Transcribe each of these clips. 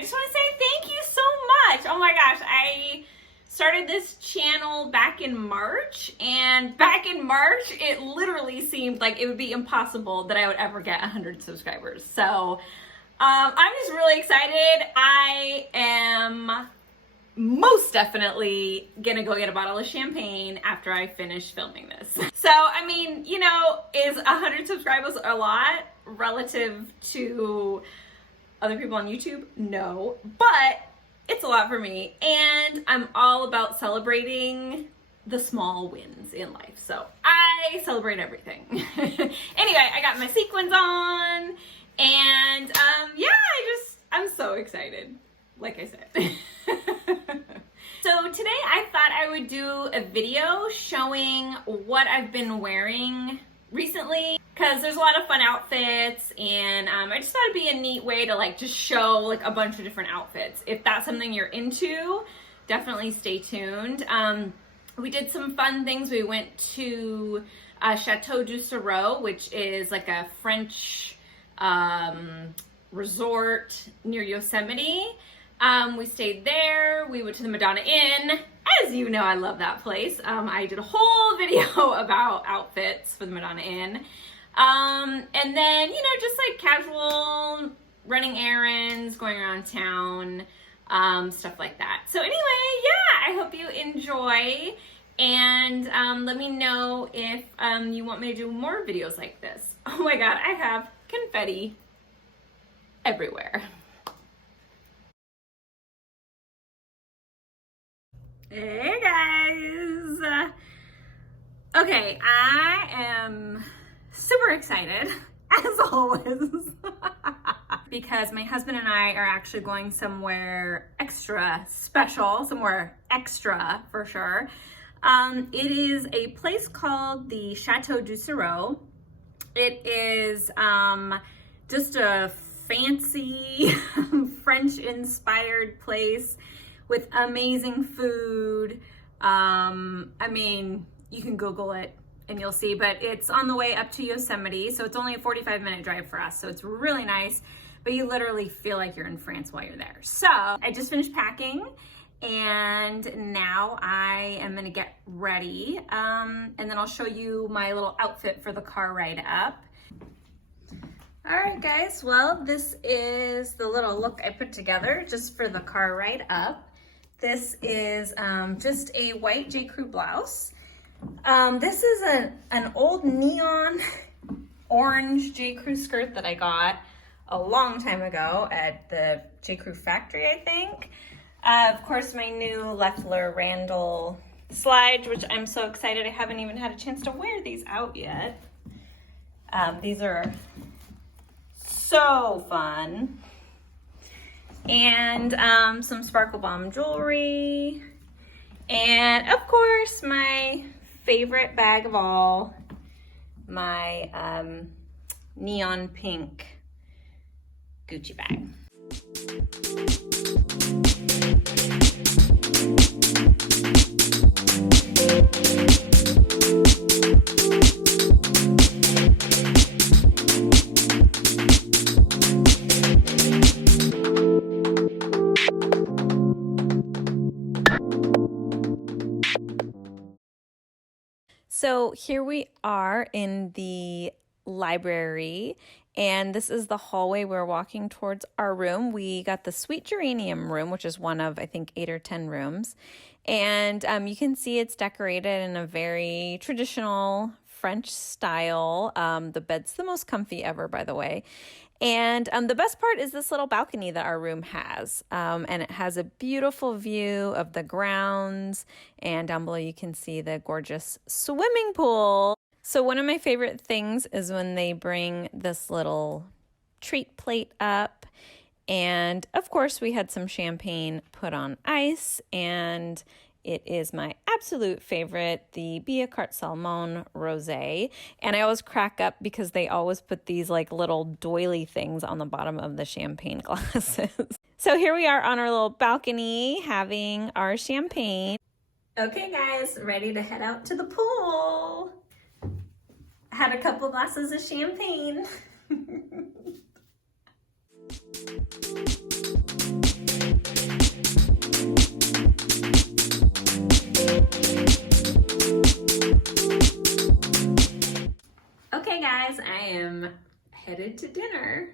I just want to say thank you so much. Oh my gosh, I started this channel back in March, and back in March, it literally seemed like it would be impossible that I would ever get 100 subscribers. So I'm just really excited. I am most definitely gonna go get a bottle of champagne after I finish filming this. So, I mean, you know, is 100 subscribers a lot relative to other people on YouTube? No, but it's a lot for me, and I'm all about celebrating the small wins in life. So I celebrate everything. Anyway, I got my sequins on, and yeah, I'm so excited, like I said. So today I thought I would do a video showing what I've been wearing recently, because there's a lot of fun outfits, and I just thought it'd be a neat way to like just show like a bunch of different outfits. If that's something you're into, definitely stay tuned. We did some fun things. We went to Chateau Du Sureau, which is like a French resort near Yosemite. We stayed there. We went to the Madonna Inn. As you know, I love that place. I did a whole video about outfits for the Madonna Inn. And then, you know, just like casual running errands, going around town, stuff like that. So anyway, yeah, I hope you enjoy, and let me know if you want me to do more videos like this. Oh my God, I have confetti everywhere. Hey guys! Okay, I am super excited, as always, because my husband and I are actually going somewhere extra special, somewhere extra for sure. It is a place called the Chateau Du Sureau. It is just a fancy French-inspired place with amazing food. I mean, you can Google it and you'll see, but it's on the way up to Yosemite, so it's only a 45-minute drive for us, so it's really nice, but you literally feel like you're in France while you're there. So I just finished packing, and now I am gonna get ready, and then I'll show you my little outfit for the car ride up. All right, guys, well, this is the little look I put together just for the car ride up. This is just a white J.Crew blouse. This is an old neon orange J.Crew skirt that I got a long time ago at the J.Crew factory, I think. Of course, my new Loeffler Randall slides, which I'm so excited. I haven't even had a chance to wear these out yet. These are so fun. And some Sparkle Bomb jewelry, and of course my favorite bag of all, my neon pink Gucci bag. So here we are in the library, and this is the hallway we're walking towards our room. We got the Sweet Geranium room, which is one of, I think, 8 or 10 rooms. And you can see it's decorated in a very traditional French style. The bed's the most comfy ever, by the way. And the best part is this little balcony that our room has. And it has a beautiful view of the grounds. And down below you can see the gorgeous swimming pool. So one of my favorite things is when they bring this little treat plate up. And of course we had some champagne put on ice, and it is my absolute favorite, the BILLECART-SALMON Rosé. And I always crack up because they always put these like little doily things on the bottom of the champagne glasses. So here we are on our little balcony having our champagne. Okay guys, ready to head out to the pool. Had a couple glasses of champagne. to dinner.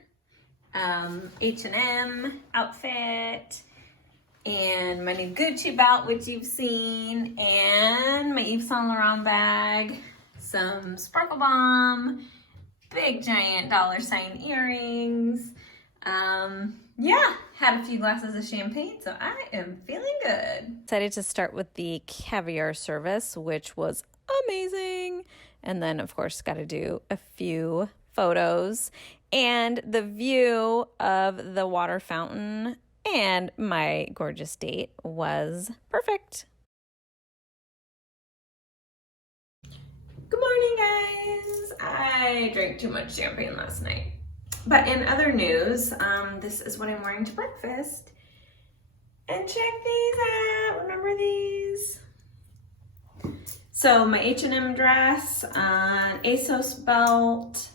H&M outfit, and my new Gucci belt, which you've seen, and my Yves Saint Laurent bag, some Sparkle Bomb, big giant $ earrings. Yeah, had a few glasses of champagne, so I am feeling good. Decided to start with the caviar service, which was amazing. And then, of course, got to do a few photos. And the view of the water fountain and my gorgeous date was perfect. Good morning, guys. I drank too much champagne last night. But in other news, this is what I'm wearing to breakfast. And check these out. Remember these? So my H&M dress, ASOS belt,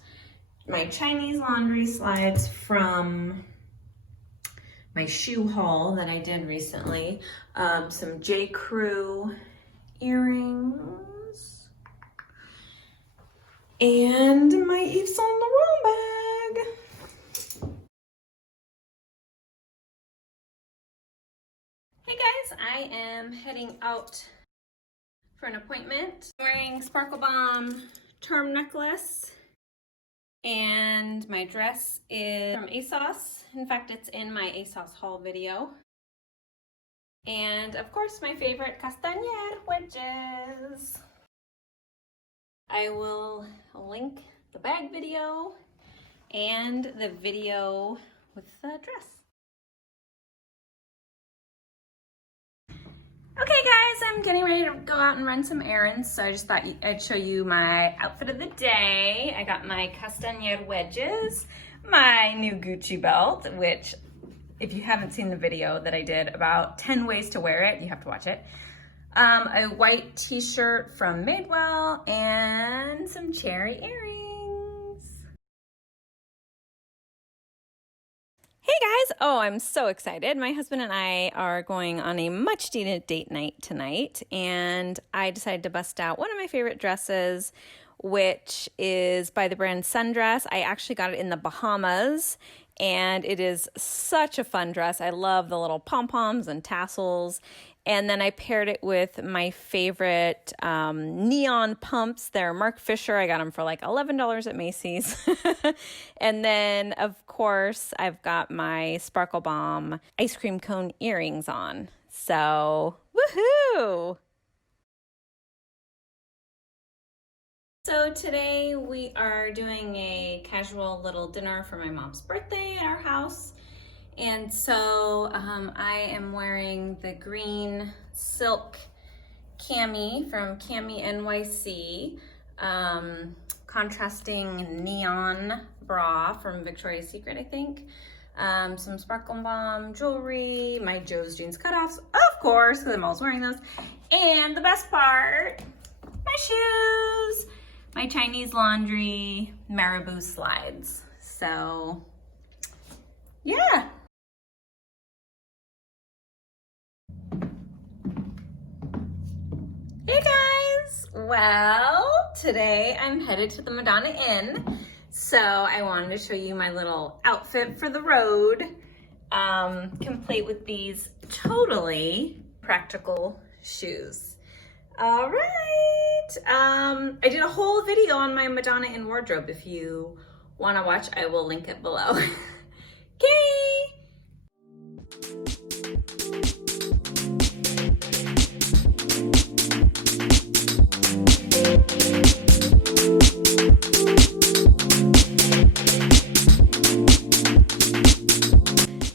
my Chinese laundry slides from my shoe haul that I did recently, some J.Crew earrings, and my Yves Saint Laurent bag. Hey guys, I am heading out for an appointment. I'm wearing Sparkle Bomb term necklace, and my dress is from ASOS. In fact, it's in my ASOS haul video. And of course, my favorite Castañer Wedges. I will link the bag video and the video with the dress. Okay guys, I'm getting ready to go out and run some errands, so I just thought I'd show you my outfit of the day. I got my Castañer Wedges, my new Gucci belt, which if you haven't seen the video that I did about 10 ways to wear it, you have to watch it. A white t-shirt from Madewell, and some cherry earrings. Hey guys! Oh, I'm so excited. My husband and I are going on a much needed date night tonight, and I decided to bust out one of my favorite dresses, which is by the brand Sundress. I actually got it in the Bahamas, and it is such a fun dress. I love the little pom-poms and tassels. And then I paired it with my favorite neon pumps. They're Mark Fisher. I got them for like $11 at Macy's. And then, of course, I've got my Sparkle Bomb ice cream cone earrings on. So, woohoo! So today we are doing a casual little dinner for my mom's birthday at our house. And so I am wearing the green silk cami from Cami NYC, contrasting neon bra from Victoria's Secret, I think. Some Sparkle Bomb jewelry, my Joe's jeans cutoffs, of course, because I'm always wearing those. And the best part, my shoes, my Chinese laundry Marabou slides. So, yeah. Hey guys! Well, today I'm headed to the Madonna Inn, so I wanted to show you my little outfit for the road, complete with these totally practical shoes. All right, I did a whole video on my Madonna Inn wardrobe. If you want to watch, I will link it below. Okay.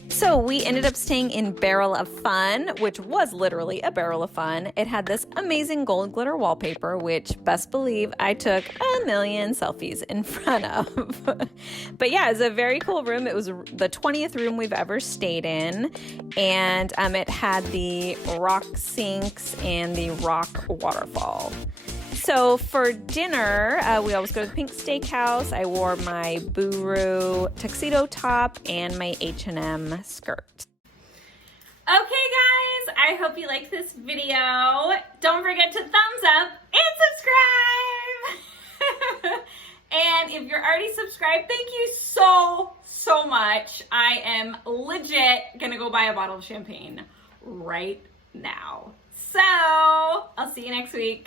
So we ended up staying in Barrel of Fun, which was literally a barrel of fun. It had this amazing gold glitter wallpaper, which best believe I took a million selfies in front of. But yeah, it's a very cool room. It was the 20th room we've ever stayed in. And it had the rock sinks and the rock waterfall. So for dinner, we always go to the Pink Steakhouse. I wore my Buru tuxedo top and my H&M skirt. Okay guys, I hope you liked this video. Don't forget to thumbs up and subscribe. And if you're already subscribed, thank you so much. I am legit gonna go buy a bottle of champagne right now. So I'll see you next week.